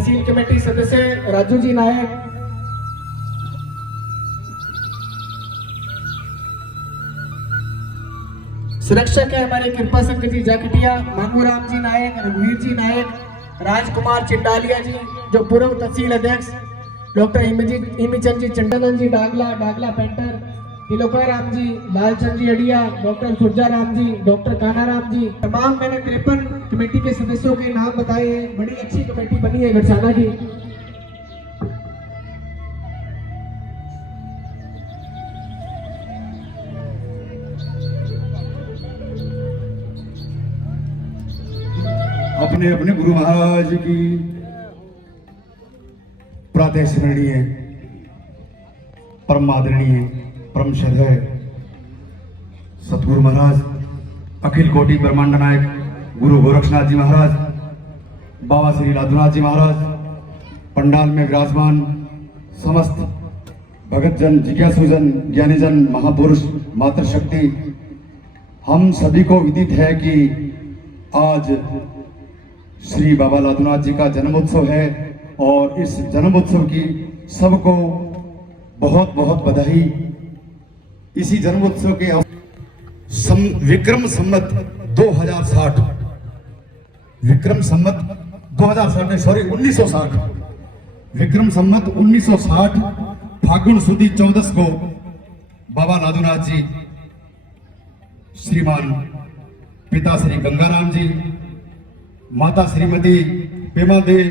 तहसील committee सदस्य राजू जी नायक, सुरक्षक है हमारे कृपा शंकर जी जाकटिया, मांगूराम जी नायक, रघुवीर जी नायक, राजकुमार चिंडालिया जी जो पूर्व तहसील अध्यक्ष, डॉक्टर इमीचंद जी चंडनन जी डागला पेंटर, तिलोका राम जी, लालचंद जी idea, doctor सुरजा Ram ji, doctor काना राम जी, तमाम मैंने 53 कमेटी के सदस्यों के नाम बताए हैं। बड़ी अच्छी कमेटी बनी है गढ़साना की। अपने अपने गुरु महाराज की प्रातः स्मरणीय परम आदरणीय परम श्रद्धेय सतगुरु महाराज अखिल कोटि ब्रह्मांड नायक गुरु गोरक्षनाथ जी महाराज, बाबा श्री लादुनाथ जी महाराज, पंडाल में विराजमान समस्त भगत जन, जिज्ञासुजन, ज्ञानीजन, महापुरुष, मातृशक्ति, हम सभी को विदित है कि आज श्री बाबा लादुनाथ जी का जन्मोत्सव है और इस जन्मोत्सव की सबको बहुत बहुत बधाई। इसी जन्मोत्सव के विक्रम संवत 2060 विक्रम संवत 2060 सॉरी 1960 विक्रम संवत 1960 फागुन सुदी 14 को बाबा लादुनाथ जी श्रीमान पिता श्री गंगाराम जी, माता श्रीमती पेमा दे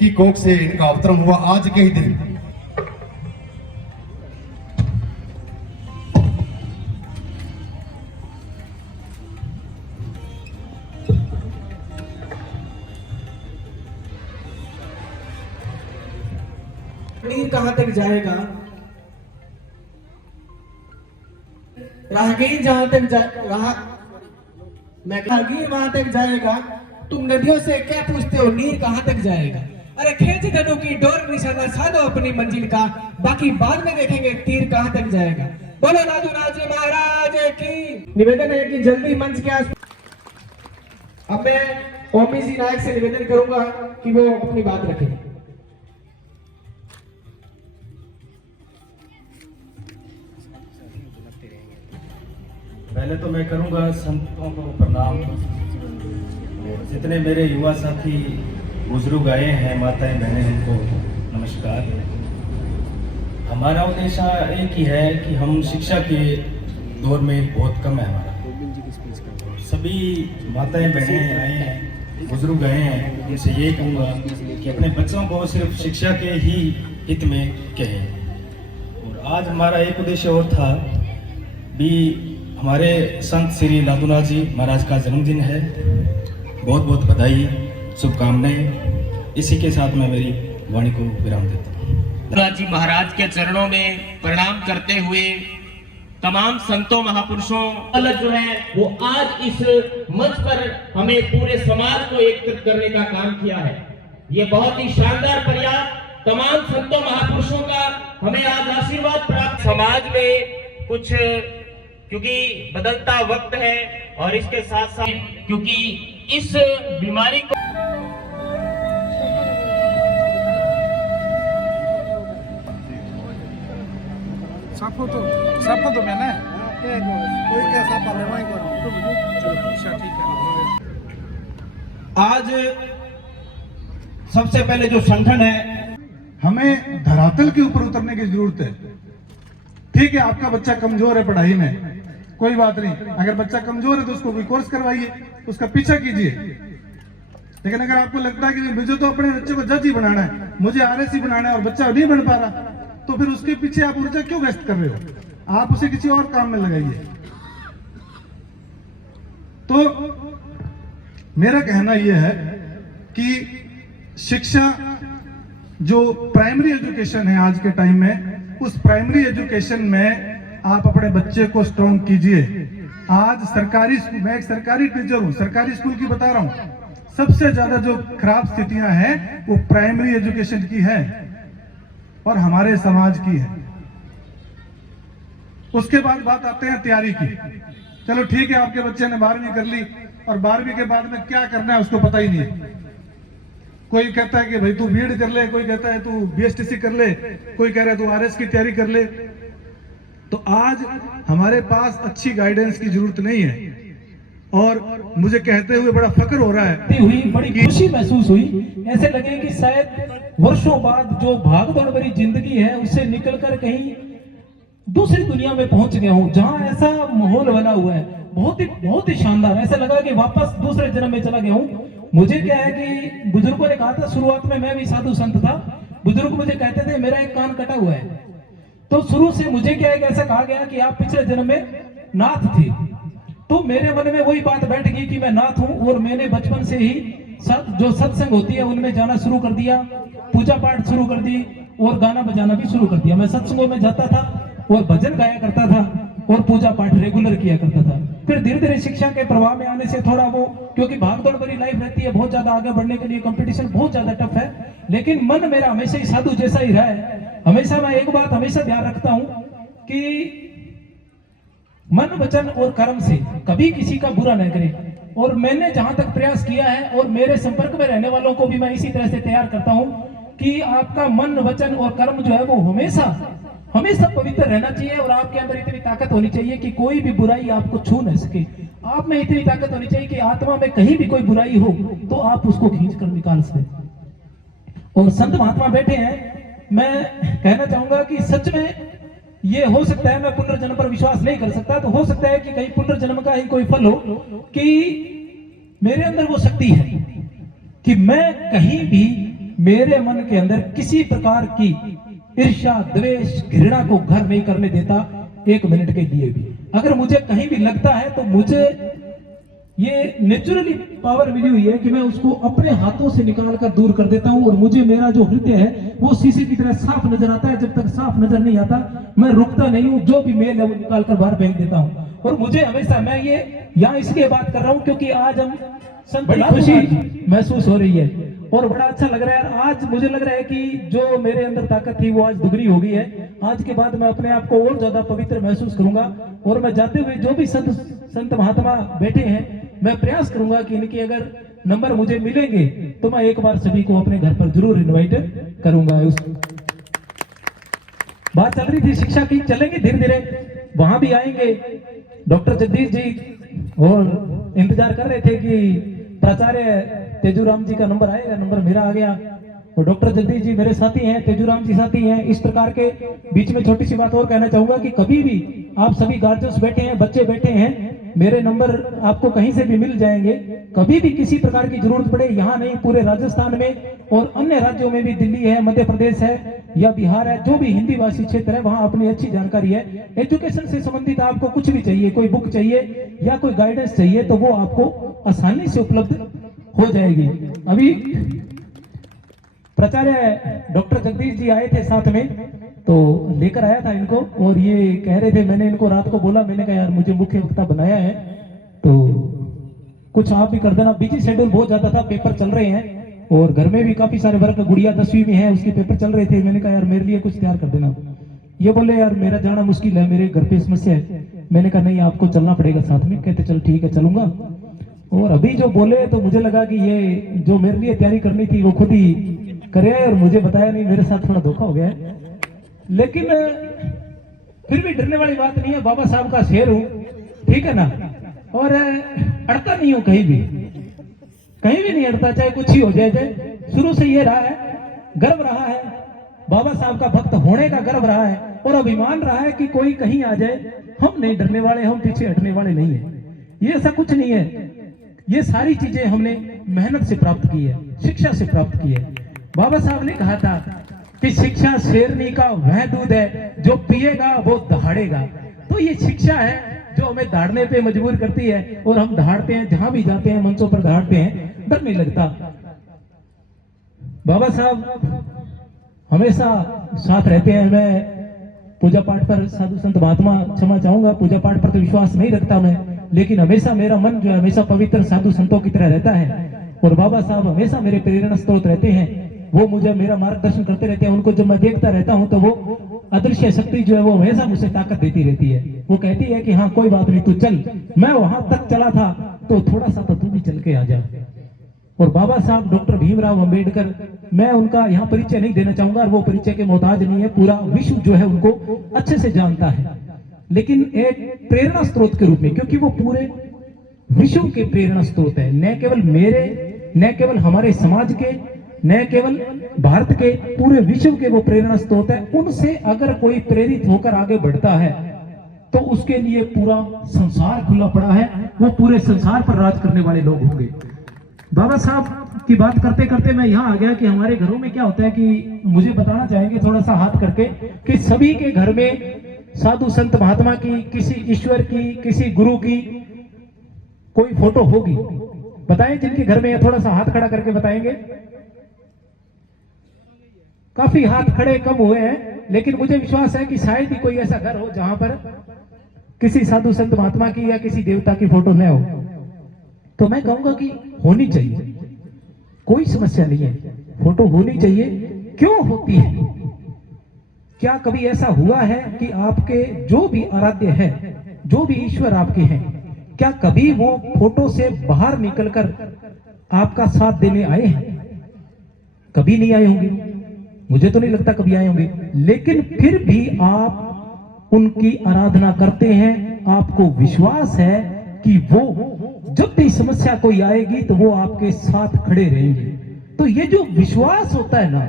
की कोख से इनका अवतरण हुआ आज के ही दिन। नीर कहां तक जाएगा, राहगीर जहां तक राहगीर वहां तक जाएगा, तुम नदियों से क्या पूछते हो नीर कहां तक जाएगा। अरे खींच धनु की डोर, निशाना साधो अपनी मंजिल का, बाकी बाद में देखेंगे तीर कहां तक जाएगा। बोलो लादुनाथ जी महाराज की। निवेदन है कि जल्दी मंच के आस। अब मैं ओमी जी नायक से निवेदन करूंगा कि वो अपनी बात रखें। पहले तो मैं करूंगा संतों को प्रणाम, जितने मेरे युवा साथी बुजुर्ग आए हैं, माताएं बहनें, उनको नमस्कार। हमारा उद्देश्य एक ही है कि हम शिक्षा के दौर में बहुत कम है हमारा। सभी माताएं बहनें आए हैं, बुजुर्ग आए हैं, उनसे ये कहूँगा कि अपने बच्चों को सिर्फ शिक्षा के ही हित में कहें। और आज हमारा एक उद्देश्य और था भी, हमारे संत श्री लादुनाथ जी महाराज का जन्मदिन है, बहुत बहुत बधाई, शुभकामनाएं। इसी के साथ मैं मेरी वाणी को विराम देता हूँ। लादुनाथ जी महाराज के चरणों में प्रणाम करते हुए तमाम संतों महापुरुषों जो है वो आज इस मंच पर हमें पूरे समाज को एकत्रित करने का काम किया है। ये बहुत ही शानदार प्रयास तमाम संतों महापुरुषों का हमें आज आशीर्वाद प्राप्त। समाज में कुछ क्योंकि बदलता वक्त है और इसके साथ साथ क्योंकि इस बीमारी को साफो तो मैंने कोई क्या साफा ले वहीं करो। चलो अच्छा ठीक है। आज सबसे पहले जो संगठन है, हमें धरातल के ऊपर उतरने की जरूरत है। ठीक है, आपका बच्चा कमजोर है पढ़ाई में, कोई बात नहीं, अगर बच्चा कमजोर है तो उसको कोई कोर्स करवाइए, उसका पीछा कीजिए। लेकिन अगर आपको लगता है कि मुझे तो अपने बच्चे को जज ही बनाना है, मुझे आरएससी बनाना है और बच्चा नहीं बन पा रहा, तो फिर उसके पीछे आप ऊर्जा क्यों व्यस्त कर रहे हो? आप उसे किसी और काम में लगाइए। तो मेरा कहना यह है कि शिक्षा जो प्राइमरी एजुकेशन है आज के टाइम में, उस प्राइमरी एजुकेशन में आप अपने बच्चे को स्ट्रॉन्ग कीजिए। आज सरकारी स्कूल, मैं एक सरकारी टीचर हूं, सरकारी स्कूल की बता रहा हूं, सबसे ज्यादा जो खराब स्थितियां हैं वो प्राइमरी एजुकेशन की है और हमारे समाज की है। उसके बाद बात आते हैं तैयारी की। चलो ठीक है, आपके बच्चे ने 12वीं कर ली और 12वीं के बाद में क्या करना है उसको पता ही नहीं है। कोई कहता है कि भाई तू बीएड कर ले, कोई कहता है तू बीएसटीसी कर ले, कोई कह रहा है तू आरएस की तैयारी कर ले। तो आज हमारे पास अच्छी गाइडेंस की जरूरत नहीं है और मुझे कहते हुए बड़ा फक्र हो रहा है हुई, बड़ी खुशी महसूस हुई। ऐसे लगे कि शायद वर्षों बाद जो भागदौड़ भरी जिंदगी है उससे निकलकर कहीं दूसरी दुनिया में पहुंच गया हूं, जहां ऐसा माहौल बना हुआ है बहुत ही शानदार। ऐसा लगा कि वापस दूसरे जन्म में चला गया हूं। मुझे क्या है कि बुजुर्गों ने कहा था, शुरुआत में मैं भी साधु संत था, बुजुर्ग मुझे कहते थे मेरा एक कान कटा हुआ है, तो शुरू से मुझे क्या है कि ऐसा कहा गया कि आप पिछले जन्म में नाथ थे। तो मेरे मन में वही बात बैठ गई कि मैं नाथ हूं और मैंने बचपन से ही जो सत्संग होती है उनमें जाना शुरू कर दिया, पूजा पाठ शुरू कर दी और गाना बजाना भी शुरू कर दिया। मैं सत्संगों में जाता था और भजन गाया करता था और पूजा पाठ रेगुलर किया करता था। फिर धीरे धीरे शिक्षा के प्रवाह में आने से थोड़ा वो, क्योंकि भागदौड़ भरी लाइफ रहती है, बहुत ज्यादा आगे बढ़ने के लिए कंपटीशन बहुत ज्यादा टफ है, लेकिन मन मेरा हमेशा ही साधु जैसा ही रहा है। हमेशा मैं एक बात हमेशा ध्यान रखता हूं कि मन वचन और कर्म से कभी किसी का बुरा न करें। और मैंने जहां तक प्रयास किया है और मेरे संपर्क में रहने वालों को भी मैं इसी तरह से तैयार करता हूं कि आपका मन वचन और कर्म जो है वो हमेशा पवित्र रहना चाहिए और आपके अंदर इतनी ताकत होनी चाहिए कि कोई भी बुराई आपको छू न सके। आप में इतनी ताकत होनी चाहिए कि आत्मा में कहीं भी कोई बुराई हो तो आप उसको खींच कर निकाल सके। और संत महात्मा बैठे हैं, मैं कहना चाहूंगा कि सच में ये हो सकता है, मैं पुनर्जन्म पर विश्वास नहीं कर सकता, तो हो सकता है कि कहीं पुनर्जन्म का ही कोई फल हो कि मेरे अंदर वो शक्ति है कि मैं कहीं भी मेरे मन के अंदर किसी प्रकार की ईर्ष्या, द्वेष, घृणा को घर नहीं करने देता एक मिनट के लिए भी। अगर मुझे कहीं भी लगता है तो मुझे ये नेचुरली पावर मिली हुई है कि मैं उसको अपने हाथों से निकाल कर दूर कर देता हूं। और मुझे मेरा जो हृदय है वो शीशे की तरह साफ नजर आता है। जब तक साफ नजर नहीं आता मैं रुकता नहीं हूं, जो भी मेल है वो निकाल कर बाहर फेंक देता हूं। और मुझे हमेशा, मैं ये यहाँ इसलिए बात कर रहा हूं क्योंकि आज हम बड़ी खुशी महसूस हो रही है और बड़ा अच्छा लग रहा है। आज मुझे लग रहा है कि जो मेरे अंदर ताकत थी वो आज दुगनी हो गई है। आज के बाद मैं अपने आप को और ज्यादा पवित्र महसूस करूंगा और मैं जाते हुए जो भी संत महात्मा बैठे हैं, मैं प्रयास करूंगा कि इनके अगर नंबर मुझे मिलेंगे तो मैं एक बार सभी को अपने घर पर जरूर इनवाइट करूंगा। उस बात चल रही थी शिक्षा की, चलेंगे धीरे धीरे वहां भी आएंगे। डॉक्टर जगदीश जी और इंतजार कर रहे थे कि प्राचार्य तेजूराम जी का नंबर आएगा, नंबर मेरा आ गया और डॉक्टर जगदीश जी मेरे साथी हैं, तेजूराम जी साथी हैं। इस प्रकार के बीच में छोटी सी बात और कहना चाहूंगा कि कभी भी आप सभी गार्जियंस बैठे हैं, बच्चे बैठे हैं, मेरे नंबर आपको कहीं से भी मिल जाएंगे। कभी भी किसी प्रकार की जरूरत पड़े, यहाँ नहीं पूरे राजस्थान में और अन्य राज्यों में भी, दिल्ली है, मध्य प्रदेश है या बिहार है, जो भी हिंदी भाषी क्षेत्र है वहाँ अपनी अच्छी जानकारी है। एजुकेशन से संबंधित आपको कुछ भी चाहिए, कोई बुक चाहिए या कोई गाइडेंस चाहिए तो वो आपको आसानी से उपलब्ध हो जाएगी। अभी प्राचार्य डॉक्टर जगदीश जी आए थे साथ में, तो लेकर आया था इनको और ये कह रहे थे, मैंने इनको रात को बोला, मैंने कहा यार मुझे मुख्य वक्ता बनाया है तो कुछ आप भी कर देना। बिजी शेड्यूल बहुत ज्यादा था, पेपर चल रहे हैं और घर में भी काफी सारे वर्क, गुड़िया 10वीं में है, उसके पेपर चल रहे थे। मैंने कहा यार मेरे लिए कुछ तैयार कर देना। ये बोले यार मेरा जाना मुश्किल है, मेरे घर पे समस्या है। मैंने कहा नहीं आपको चलना पड़ेगा साथ में। कहते चल ठीक है चलूंगा। और अभी जो बोले तो मुझे लगा कि ये जो मेरे लिए तैयारी करनी थी वो खुद ही करे और मुझे बताया नहीं, मेरे साथ थोड़ा धोखा हो गया है। लेकिन फिर भी डरने वाली बात नहीं है, बाबा साहब का शेर हूं, ठीक है ना, और अड़ता नहीं हूं कहीं भी नहीं अड़ता, चाहे कुछ ही हो जाए। शुरू से ये रहा है, गर्व रहा है, बाबा साहब का भक्त होने का गर्व रहा है और अभिमान रहा है कि कोई कहीं आ जाए हम नहीं डरने वाले, हम पीछे हटने वाले नहीं है। ये ऐसा कुछ नहीं है, ये सारी चीजें हमने मेहनत से प्राप्त की है, शिक्षा से प्राप्त की है। बाबा साहब ने कहा था कि शिक्षा शेरनी का वह दूध है जो पिएगा वो दहाड़ेगा। तो ये शिक्षा है जो हमें दहाड़ने पे मजबूर करती है और हम दहाड़ते हैं, जहां भी जाते हैं मंचों पर दहाड़ते हैं, डर नहीं लगता। बाबा साहब हमेशा साथ रहते हैं। मैं पूजा पाठ पर साधु संत महात्मा, क्षमा चाहूंगा, पूजा पाठ पर तो विश्वास नहीं रखता मैं, लेकिन हमेशा मेरा मन जो है हमेशा पवित्र साधु संतों की तरह रहता है और बाबा साहब हमेशा मेरे प्रेरणा स्रोत रहते हैं। वो मुझे मेरा मार्गदर्शन करते रहते हैं। उनको जब मैं देखता रहता हूं तो वो अदृश्य शक्ति जो है वो हमेशा मुझे ताकत देती रहती है। वो कहती है कि हाँ कोई बात नहीं, तू चल। मैं वहां तक चला था तो थोड़ा सा तो तू भी चल के आ जा। और बाबा साहब डॉक्टर भीमराव अंबेडकर, मैं उनका यहाँ परिचय नहीं देना चाहूंगा और वो परिचय के मोहताज नहीं है, पूरा विश्व जो है उनको अच्छे से जानता है, लेकिन एक प्रेरणा स्रोत के रूप में, क्योंकि वो पूरे विश्व के प्रेरणा स्रोत है, न केवल मेरे, न केवल हमारे समाज के, न केवल भारत के, पूरे विश्व के वो प्रेरणा स्रोत है। उनसे अगर कोई प्रेरित होकर आगे बढ़ता है तो उसके लिए पूरा संसार खुला पड़ा है, वो पूरे संसार पर राज करने वाले लोग होंगे। बाबा साहब की बात करते करते मैं यहाँ आ गया कि हमारे घरों में क्या होता है कि मुझे बताना चाहेंगे थोड़ा सा हाथ करके कि सभी के घर में साधु संत महात्मा की, किसी ईश्वर की, किसी गुरु की कोई फोटो होगी। बताएं जिनके घर में है, थोड़ा सा हाथ खड़ा करके बताएंगे। काफी हाथ खड़े कम हुए हैं, लेकिन मुझे विश्वास है कि शायद ही कोई ऐसा घर हो जहां पर किसी साधु संत महात्मा की या किसी देवता की फोटो न हो। तो मैं कहूंगा कि होनी चाहिए, कोई समस्या नहीं है, फोटो होनी चाहिए। क्यों होती है? क्या कभी ऐसा हुआ है कि आपके जो भी आराध्य है, जो भी ईश्वर आपके हैं, क्या कभी वो फोटो से बाहर निकलकर आपका साथ देने आए हैं? कभी नहीं आए होंगे, मुझे तो नहीं लगता कभी आए होंगे, लेकिन फिर भी आप उनकी आराधना करते हैं। आपको विश्वास है कि वो जब भी समस्या कोई आएगी तो वो आपके साथ खड़े रहेंगे। तो ये जो विश्वास होता है ना,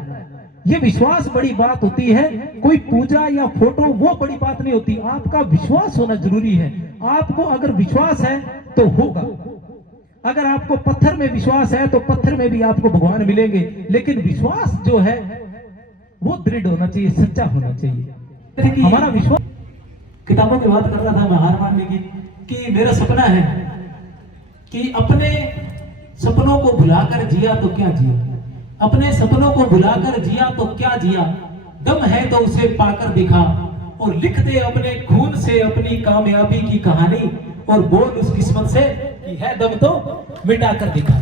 ये विश्वास बड़ी बात होती है। कोई पूजा या फोटो वो बड़ी बात नहीं होती, आपका विश्वास होना जरूरी है। आपको अगर विश्वास है तो होगा। अगर आपको पत्थर में विश्वास है तो पत्थर में भी आपको भगवान मिलेंगे, लेकिन विश्वास जो है वो दृढ़ होना चाहिए, सच्चा होना चाहिए। हमारा विश्वास, किताबों की बात कर रहा था मैं हार मानने की, कि मेरा सपना है कि अपने सपनों को भुलाकर जिया तो क्या जिया, अपने सपनों को भुलाकर जिया तो क्या जिया, दम है तो उसे पाकर दिखा, और लिख दे अपने खून से अपनी कामयाबी की कहानी, और बोल उस किस्मत से कि है दम तो मिटा कर दिखा।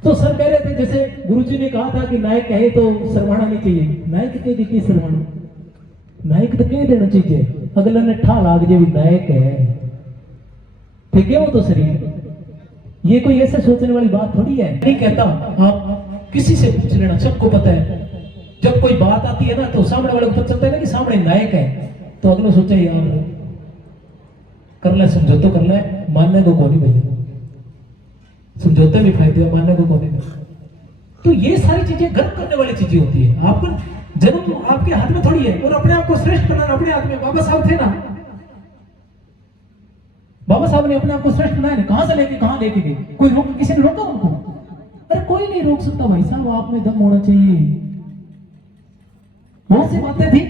तो सर कह रहे थे, जैसे गुरुजी ने कहा था कि नायक कहे तो शर्माना नहीं चाहिए। नायक के देखिए शर्माना, नायक तो कह देना चाहिए, अगले ने ठा लाग जे भी नायक है, ठीक है, वो तो शरीर। ये कोई ऐसे सोचने वाली बात थोड़ी है। नहीं कहता, आप किसी से पूछ लेना, सबको पता है। जब कोई बात आती है ना तो सामने वाले को पता चलता है ना कि सामने नायक है, तो अगले सोचे यार कर ले, समझौता कर ले, मानने को कौन ही भैया, समझौते भी फायदे, मानने को कौन नहीं। तो ये सारी चीजें गर्व करने वाली चीजें होती है। आपको जन्म आपके हाथ में थोड़ी है, और अपने आप को श्रेष्ठ बनाना अपने हाथ में। बाबा साहब थे ना, बाबा साहब ने अपने आप को श्रेष्ठ बनाया, कहां से लेके कहां लेके गए, कोई रोक, किसी ने रोका उनको? अरे कोई नहीं रोक सकता भाई साहब, आप में दम होना चाहिए। बहुत सी बातें थी।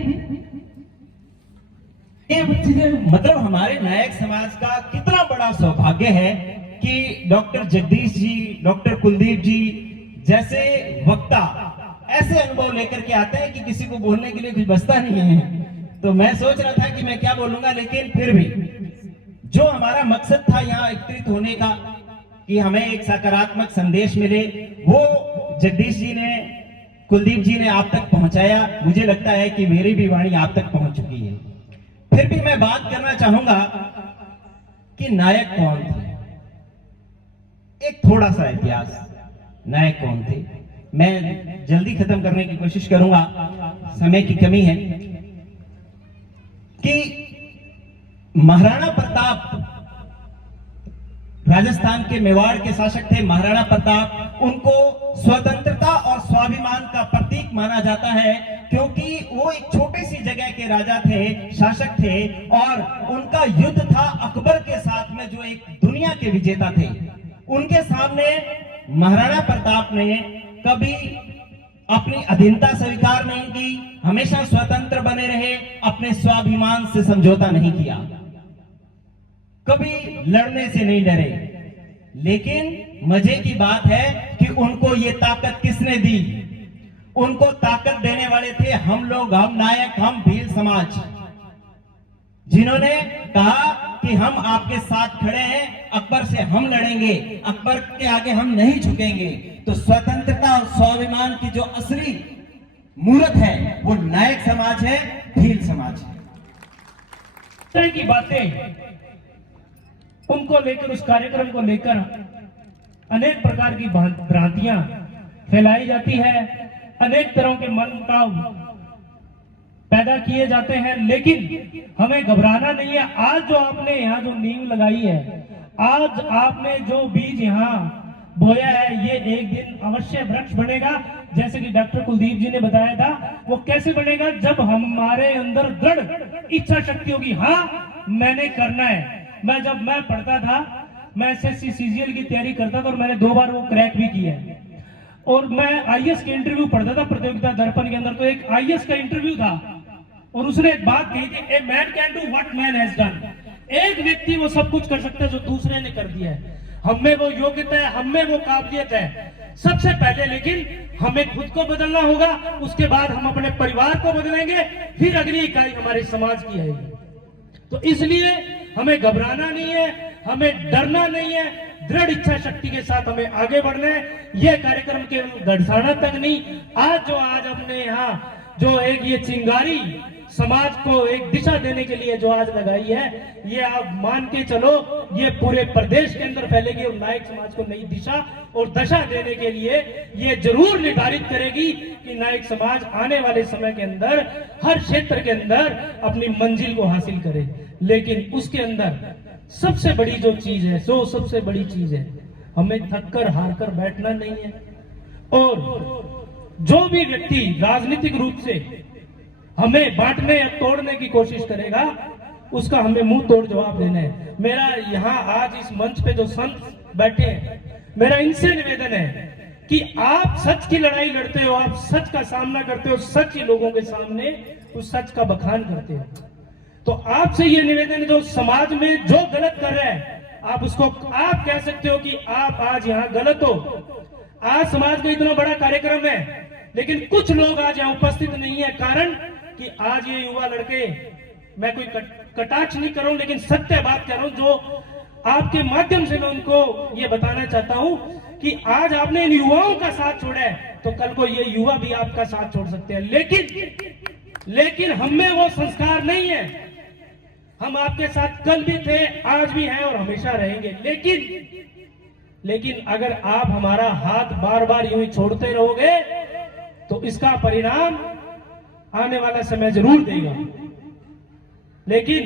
ये चीजें, मतलब हमारे नायक समाज का कितना बड़ा सौभाग्य है कि डॉक्टर जगदीश जी, डॉक्टर कुलदीप जी जैसे वक्ता ऐसे अनुभव लेकर के आते हैं कि किसी को बोलने के लिए कुछ बचता नहीं है। तो मैं सोच रहा था कि मैं क्या बोलूंगा, लेकिन फिर भी जो हमारा मकसद था यहाँ एकत्रित होने का, कि हमें एक सकारात्मक संदेश मिले, वो जगदीश जी ने, कुलदीप जी ने आप तक पहुंचाया। मुझे लगता है कि मेरी भी वाणी आप तक पहुंच चुकी है। फिर भी मैं बात करना चाहूंगा कि नायक कौन थे। एक थोड़ा सा इतिहास, नायक कौन थे। मैं जल्दी खत्म करने की कोशिश करूंगा, समय की कमी है। कि महाराणा प्रताप राजस्थान के मेवाड़ के शासक थे। महाराणा प्रताप, उनको स्वतंत्रता और स्वाभिमान का प्रतीक माना जाता है, क्योंकि वो एक छोटी सी जगह के राजा थे, शासक थे, और उनका युद्ध था अकबर के साथ में, जो एक दुनिया के विजेता थे। उनके सामने महाराणा प्रताप ने कभी अपनी अधीनता स्वीकार नहीं की, हमेशा स्वतंत्र बने रहे, अपने स्वाभिमान से समझौता नहीं किया, कभी लड़ने से नहीं डरे। लेकिन मजे की बात है कि उनको ये ताकत किसने दी? उनको ताकत देने वाले थे हम लोग, हम नायक, हम भील समाज, जिन्होंने कहा कि हम आपके साथ खड़े हैं, अकबर से हम लड़ेंगे, अकबर के आगे हम नहीं झुकेंगे। तो स्वतंत्रता और स्वाभिमान की जो असली मूर्त है वो नायक समाज है, भील समाज है। तरह की बातें उनको लेकर, उस कार्यक्रम को लेकर अनेक प्रकार की भ्रांतियां फैलाई जाती है, अनेक तरह के मनमुटाव पैदा किए जाते हैं, लेकिन हमें घबराना नहीं है। आज जो आपने यहाँ जो नींव लगाई है, आज आपने जो बीज यहाँ बोया है, ये एक दिन अवश्य वृक्ष बनेगा। जैसे कि डॉक्टर कुलदीप जी ने बताया था, वो कैसे बनेगा? जब हमारे अंदर दृढ़ इच्छा शक्ति होगी, हाँ मैंने करना है। जब मैं पढ़ता था, मैं एसएससी सीजीएल की तैयारी करता था और मैंने 2 बार वो क्रैक भी किया है। और मैं आईएएस के इंटरव्यू पढ़ता था प्रतियोगिता दर्पण के अंदर, तो एक आईएएस का इंटरव्यू था और उसने एक बात कही थी, a man can do what man has done. एक व्यक्ति वो सब कुछ कर सकता है जो दूसरे ने कर दिया है। हम में वो योग्यता है, हम में वो काबिलियत है सबसे पहले, लेकिन हमें खुद को बदलना होगा। उसके बाद हम अपने परिवार को बदलेंगे, फिर अगली इकाई हमारे समाज की आएगी। तो इसलिए हमें घबराना नहीं है, हमें डरना नहीं है, दृढ़ इच्छा शक्ति के साथ हमें आगे बढ़ना है। यह कार्यक्रम केवल गढ़साना तक नहीं, आज हमने यहाँ जो एक ये चिंगारी समाज को एक दिशा देने के लिए जो आज लगाई है, ये आप मान के चलो, ये पूरे प्रदेश के अंदर फैलेगी और नायक समाज को नई दिशा और दशा देने के लिए ये जरूर निर्धारित करेगी कि नायक समाज आने वाले समय के अंदर हर क्षेत्र के अंदर अपनी मंजिल को हासिल करे। लेकिन उसके अंदर सबसे बड़ी जो चीज है, सबसे बड़ी चीज है, हमें थक कर हार कर बैठना नहीं है। और जो भी व्यक्ति राजनीतिक रूप से हमें बांटने या तोड़ने की कोशिश करेगा, उसका हमें मुंह तोड़ जवाब देना है। मेरा यहाँ आज इस मंच पे जो संत बैठे हैं, मेरा इनसे निवेदन है कि आप सच की लड़ाई लड़ते हो, आप सच का सामना करते हो, सच ही लोगों के सामने उस सच का बखान करते हो। तो आपसे ये निवेदन है, जो समाज में जो गलत कर रहे हैं, आप उसको आप कह सकते हो कि आप आज यहाँ गलत हो। आज समाज का इतना बड़ा कार्यक्रम है, लेकिन कुछ लोग आज यहाँ उपस्थित नहीं है, कारण कि आज ये युवा लड़के, मैं कोई कटाक्ष नहीं कर रहा हूं, लेकिन सत्य बात कर रहा हूं, जो आपके माध्यम से मैं उनको ये बताना चाहता हूं कि आज आपने इन युवाओं का साथ छोड़ा है, तो कल को ये युवा भी आपका साथ छोड़ सकते हैं। लेकिन हम में वो संस्कार नहीं है। हम आपके साथ कल भी थे, आज भी हैं और हमेशा रहेंगे। लेकिन अगर आप हमारा हाथ बार बार यूं ही छोड़ते रहोगे, तो इसका परिणाम आने वाला समय जरूर देगा। लेकिन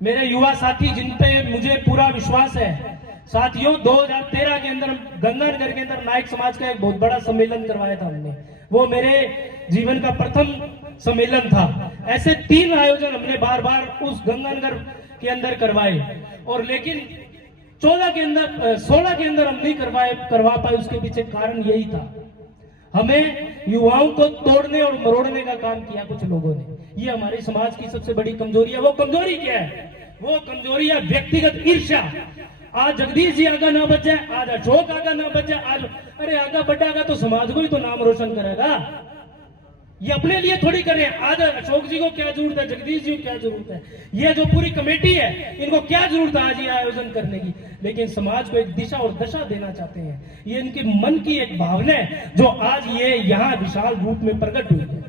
मेरे युवा साथी, जिन पे मुझे पूरा विश्वास है, साथियों 2013 के अंदर गंगानगर के अंदर नायक समाज का एक बहुत बड़ा सम्मेलन करवाया था हमने। वो मेरे जीवन का प्रथम सम्मेलन था। ऐसे 3 आयोजन हमने बार बार उस गंगानगर के अंदर करवाए, और लेकिन 16 के अंदर हम नहीं करवा पाए। उसके पीछे कारण यही था, हमें युवाओं को तोड़ने और मरोड़ने का काम किया कुछ लोगों ने। ये हमारे समाज की सबसे बड़ी कमजोरी है। वो कमजोरी क्या है? वो कमजोरी है व्यक्तिगत ईर्ष्या। आज जगदीश जी आगा ना बच जाए, आज अशोक आगा ना बच जाए, आज अरे आगा बढ़ागा तो समाज को ही तो नाम रोशन करेगा। ये अपने लिए थोड़ी कर रहे हैं। आज अशोक जी को क्या जरूरत है, जगदीश जी को क्या जरूरत है, ये जो पूरी कमेटी है, इनको क्या जरूरत है आज ये आयोजन करने की? लेकिन समाज को एक दिशा और दशा देना चाहते हैं। ये इनके मन की एक भावना है जो आज ये यहाँ विशाल रूप में प्रकट हुई है।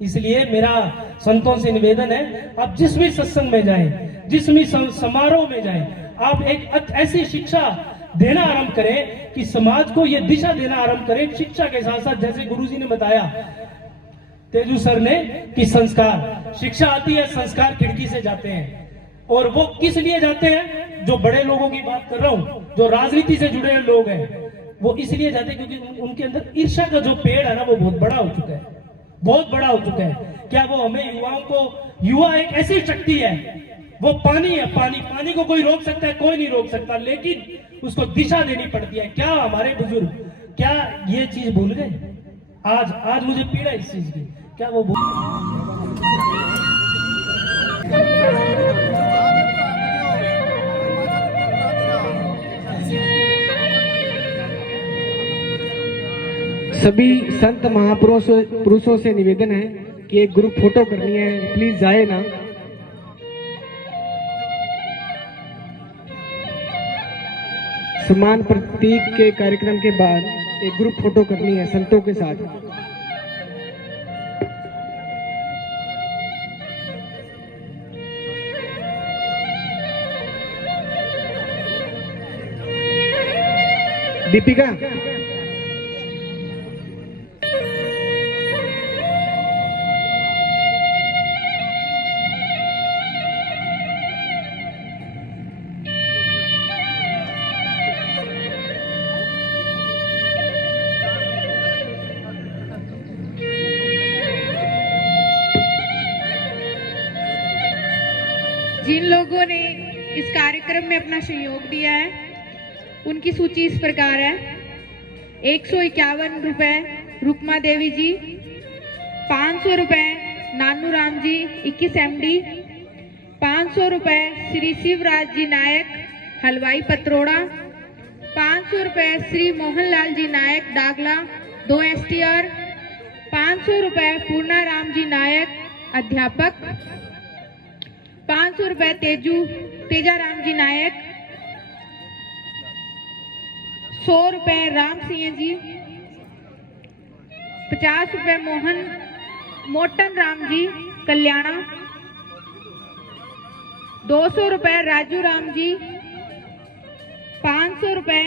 इसलिए मेरा संतों से निवेदन है, आप जिस भी सत्संग में जाएं, जिस भी समारोह में जाएं, आप एक ऐसी शिक्षा देना आरंभ करें कि समाज को ये दिशा देना आरंभ करें। शिक्षा के साथ साथ, जैसे गुरुजी ने बताया, तेजू सर ने, कि संस्कार, शिक्षा आती है, संस्कार खिड़की से जाते हैं। और वो किस लिए जाते हैं? जो बड़े लोगों की बात कर रहा हूं, जो राजनीति से जुड़े हुए लोग हैं, वो इसलिए जाते हैं क्योंकि उनके अंदर ईर्ष्या का जो पेड़ है ना, वो बहुत बड़ा हो चुका है, बहुत बड़ा हो चुका है। क्या वो हमें युवाओं को, युवा एक ऐसी शक्ति है, वो पानी है, पानी को कोई रोक सकता है? कोई नहीं रोक सकता, लेकिन उसको दिशा देनी पड़ती है। क्या हमारे बुजुर्ग क्या ये चीज भूल गए? आज मुझे पीड़ा इस चीज की, क्या वो सभी संत महापुरुषों से निवेदन है कि एक ग्रुप फोटो करनी है, प्लीज जाए ना। सम्मान प्रतीक के कार्यक्रम के बाद एक ग्रुप फोटो करनी है संतों के साथ। दीपिका जिन लोगों ने इस कार्यक्रम में अपना सहयोग दिया है उनकी सूची इस प्रकार है। 151 रुपए रुकमा देवी जी, 500 रुपए नानू राम जी 21 MD, 500 रुपए श्री शिवराज जी नायक हलवाई पत्रोड़ा, 500 रुपए श्री मोहनलाल जी नायक डागला 2 STR, 500 रुपए पूर्णा राम जी नायक अध्यापक, 500 रुपए तेजाराम जी नायक, 100 रुपए राम सिंह जी, 50 रुपए मोटन राम जी कल्याणा, 200 रुपए राजू राम जी, 500 रुपए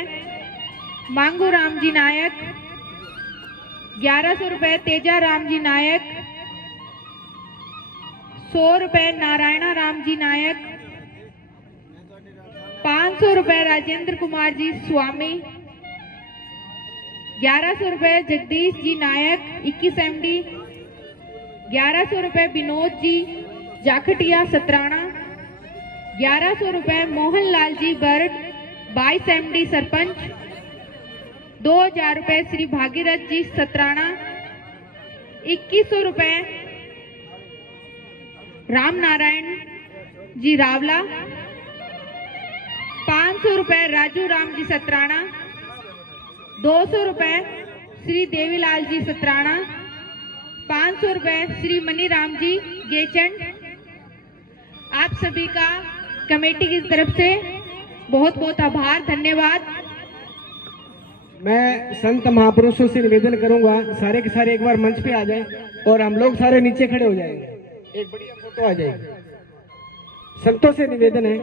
मांगू राम जी नायक, 1100 रुपए तेजा राम जी नायक, 100 रुपए नारायणा राम जी नायक, 500 रुपए राजेंद्र कुमार जी स्वामी, 1100 रुपए जगदीश जी नायक 21 MD, 1100 रुपए विनोद जी जाखटिया सतराना, 1100 रुपए मोहनलाल जी बर्ड 22 MD सरपंच, 2000 रुपए श्री भागीरथ जी सतराना, 2100 रुपए राम नारायण जी रावला, 500 रुपए राजू राम जी सतराना, 200 रुपए श्री देवीलाल जी सतराना, 500 रुपए श्री मनी राम जी गेचंड। आप सभी का कमेटी की तरफ से बहुत बहुत आभार, धन्यवाद। मैं संत महापुरुषों से निवेदन करूंगा सारे के सारे एक बार मंच पे आ जाएं और हम लोग सारे नीचे खड़े हो जाएंगे, एक बढ़िया फोटो आ जाएगी। संतों से निवेदन है,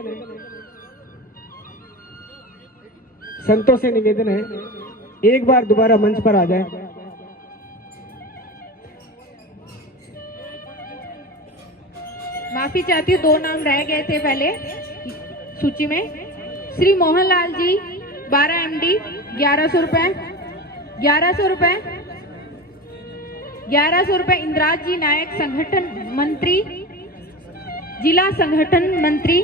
संतों से निवेदन है एक बार दोबारा मंच पर आ जाए। माफी चाहती हूँ, 2 नाम रह गए थे पहले सूची में। श्री मोहनलाल जी 12 MD 1100 रुपए, 1100 रुपए, 1100 रुपए इंद्राज जी नायक संगठन मंत्री, जिला संगठन मंत्री।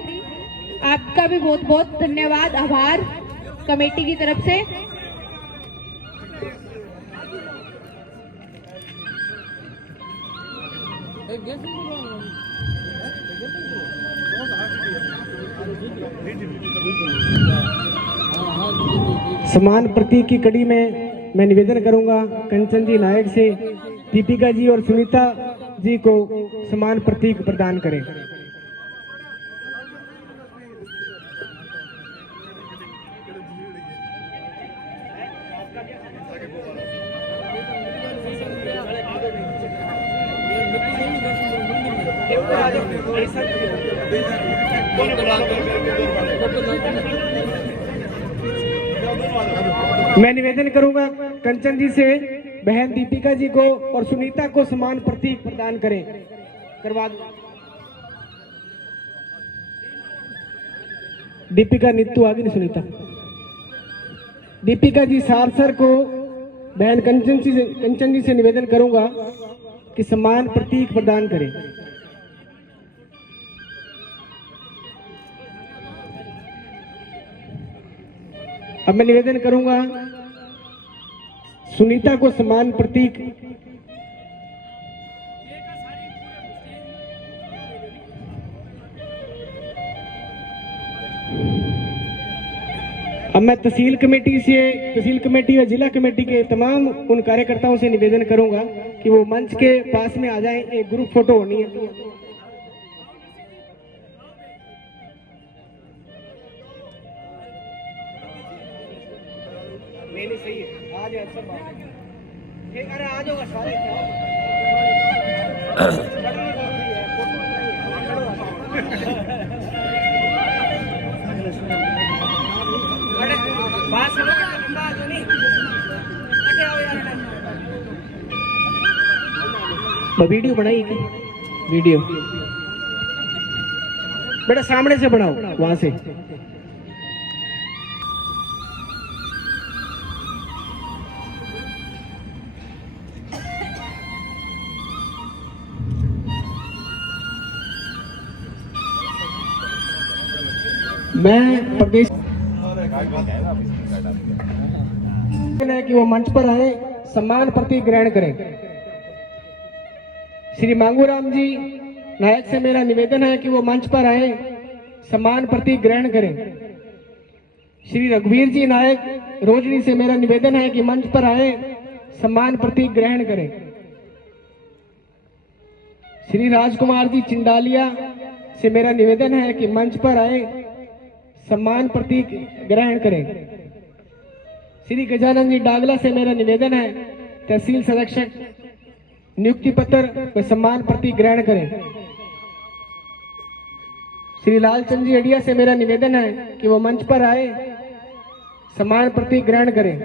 आपका भी बहुत बहुत धन्यवाद, आभार कमेटी की तरफ से। समान प्रतीक की कड़ी में मैं निवेदन करूंगा कंचन जी नायक से दीपिका जी और सुनीता जी को समान प्रतीक प्रदान करें। मैं निवेदन करूंगा कंचन जी से बहन दीपिका जी को और सुनीता को समान प्रतीक प्रदान करें, करवा दो। दीपिका नीतू आगे नहीं, सुनीता। दीपिका जी सारसर को बहन कंचन जी से निवेदन करूंगा कि समान प्रतीक प्रदान करें। अब मैं निवेदन करूंगा सुनीता को समान प्रतीक। अब मैं तहसील कमेटी और जिला कमेटी के तमाम उन कार्यकर्ताओं से निवेदन करूंगा कि वो मंच के पास में आ जाएं, एक ग्रुप फोटो होनी है। नहीं सही है, आ जाओ सब ठीक, अरे आ जाओ सारे। बात सुनो। वीडियो बनाई वीडियो बेटा सामने से बनाओ वहां से। मैं प्रदेश कि वो मंच पर आए, सम्मान प्रतीक ग्रहण करें। श्री मांगूराम जी नायक से मेरा निवेदन है कि वो मंच पर आए, सम्मान प्रतीक ग्रहण करें। श्री रघुवीर जी नायक रोजनी से मेरा निवेदन है कि मंच पर आए, सम्मान प्रतीक ग्रहण करें। श्री राजकुमार जी चिंडालिया से मेरा निवेदन है कि मंच पर आए, सम्मान प्रतीक ग्रहण करें। श्री गजानंद जी डागला से मेरा निवेदन है, तहसील संरक्षक नियुक्ति पत्र व सम्मान प्रतीक ग्रहण करें। श्री लालचंद जी अडिया से मेरा निवेदन है कि वो मंच पर आए, सम्मान प्रतीक ग्रहण करें।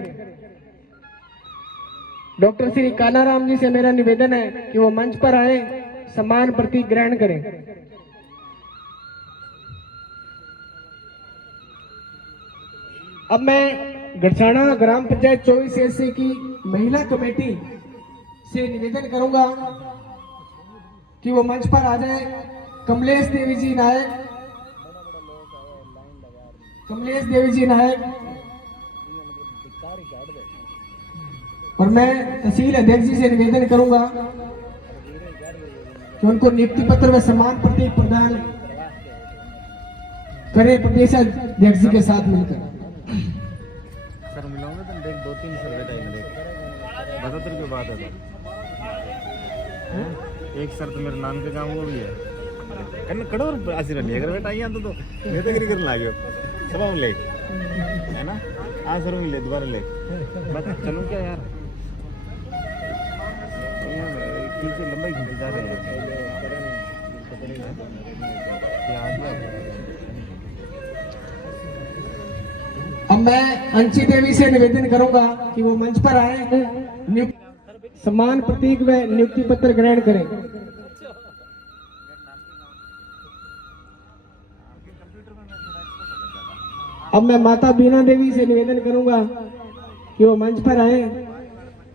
डॉक्टर श्री कानाराम जी से मेरा निवेदन है कि वो मंच पर आए, सम्मान प्रतीक ग्रहण करें। अब मैं गढ़साना ग्राम पंचायत 24 ऐसे की महिला कमेटी से निवेदन करूंगा कि वो मंच पर आ जाए। कमलेश देवी जी नायक, कमलेश देवी जी नायक, और मैं तहसील अध्यक्ष जी से निवेदन करूंगा कि उनको नियुक्ति पत्र व सम्मान प्रतीक प्रदान करें प्रदेश अध्यक्ष जी के साथ मिलकर। सर मिलाऊंगा तो देख 2-3 सर बेटा देख 72 के बाद है। एक सर तो मेरे नाम के काम वो भी है कन्न कड़ोर आशीर्वाद नहीं अगर बेटा यहाँ तो मैं तो कर लागे सब ले है ना। हाँ सर ले दोबारा ले बस चलूँ क्या यार खींचे लंबाई खींचे जा रहे हैं। अब मैं अंशी देवी से निवेदन करूंगा कि वो मंच पर आए, सम्मान प्रतीक व नियुक्ति पत्र ग्रहण करें। अब मैं माता बीना देवी से निवेदन करूंगा कि वो मंच पर आए,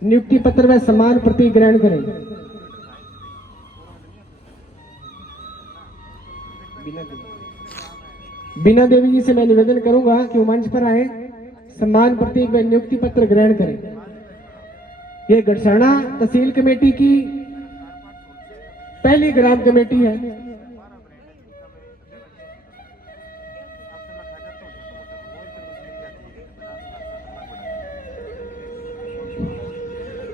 नियुक्ति पत्र व सम्मान प्रतीक ग्रहण करें। बीना देवी जी से मैं निवेदन करूंगा कि वो मंच पर आए, सम्मान प्रतीक व नियुक्ति पत्र ग्रहण करें। ये गढ़साना तहसील कमेटी की पहली ग्राम कमेटी है।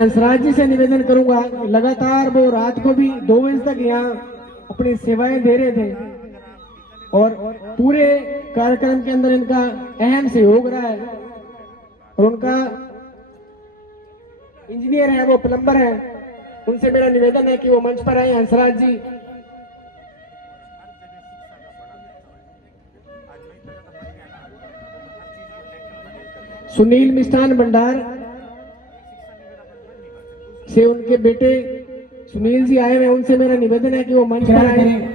हंसराज जी से निवेदन करूंगा, लगातार वो रात को भी 2 बजे तक यहाँ अपनी सेवाएं दे रहे थे और पूरे कार्यक्रम के अंदर इनका अहम सहयोग रहा है। और उनका इंजीनियर है, वो प्लम्बर है, उनसे मेरा निवेदन है कि वो मंच पर आए। हंसराज जी, सुनील मिष्ठान भंडार से उनके बेटे सुनील जी आए हुए, उनसे मेरा निवेदन है कि वो मंच पर आए।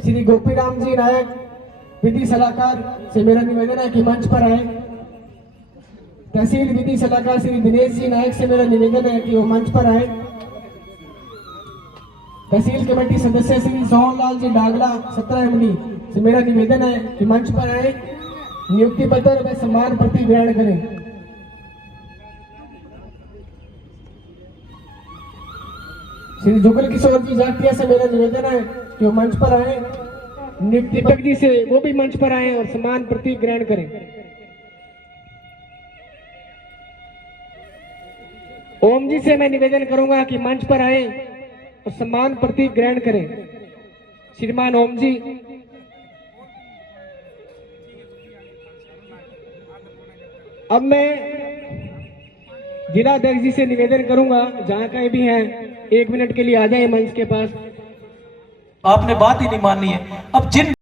श्री गोपीराम जी नायक विधि सलाहकार से मेरा निवेदन है कि मंच पर आए। तहसील विधि सलाहकार श्री दिनेश जी नायक से मेरा निवेदन है कि वो मंच पर आए। तहसील कमेटी सदस्य श्री सोहनलाल जी डागला 17 MD से मेरा निवेदन है कि मंच पर आए, नियुक्ति पत्र व सम्मान प्रतीक ग्रहण करें। श्री जुगल किशोर जी जाटिया से मेरा निवेदन है कि वो मंच पर आए, नियुक्ति पत्र जी से वो भी मंच पर आए और सम्मान प्रतीक ग्रहण करें। ओम जी से मैं निवेदन करूंगा कि मंच पर आए और सम्मान प्रतीक ग्रहण करें। श्रीमान ओम जी, अब मैं जिला अध्यक्ष जी से निवेदन करूंगा, जहां कहीं भी हैं 1 मिनट के लिए आ जाए मंच के पास। आपने बात ही नहीं मानी है। अब जिन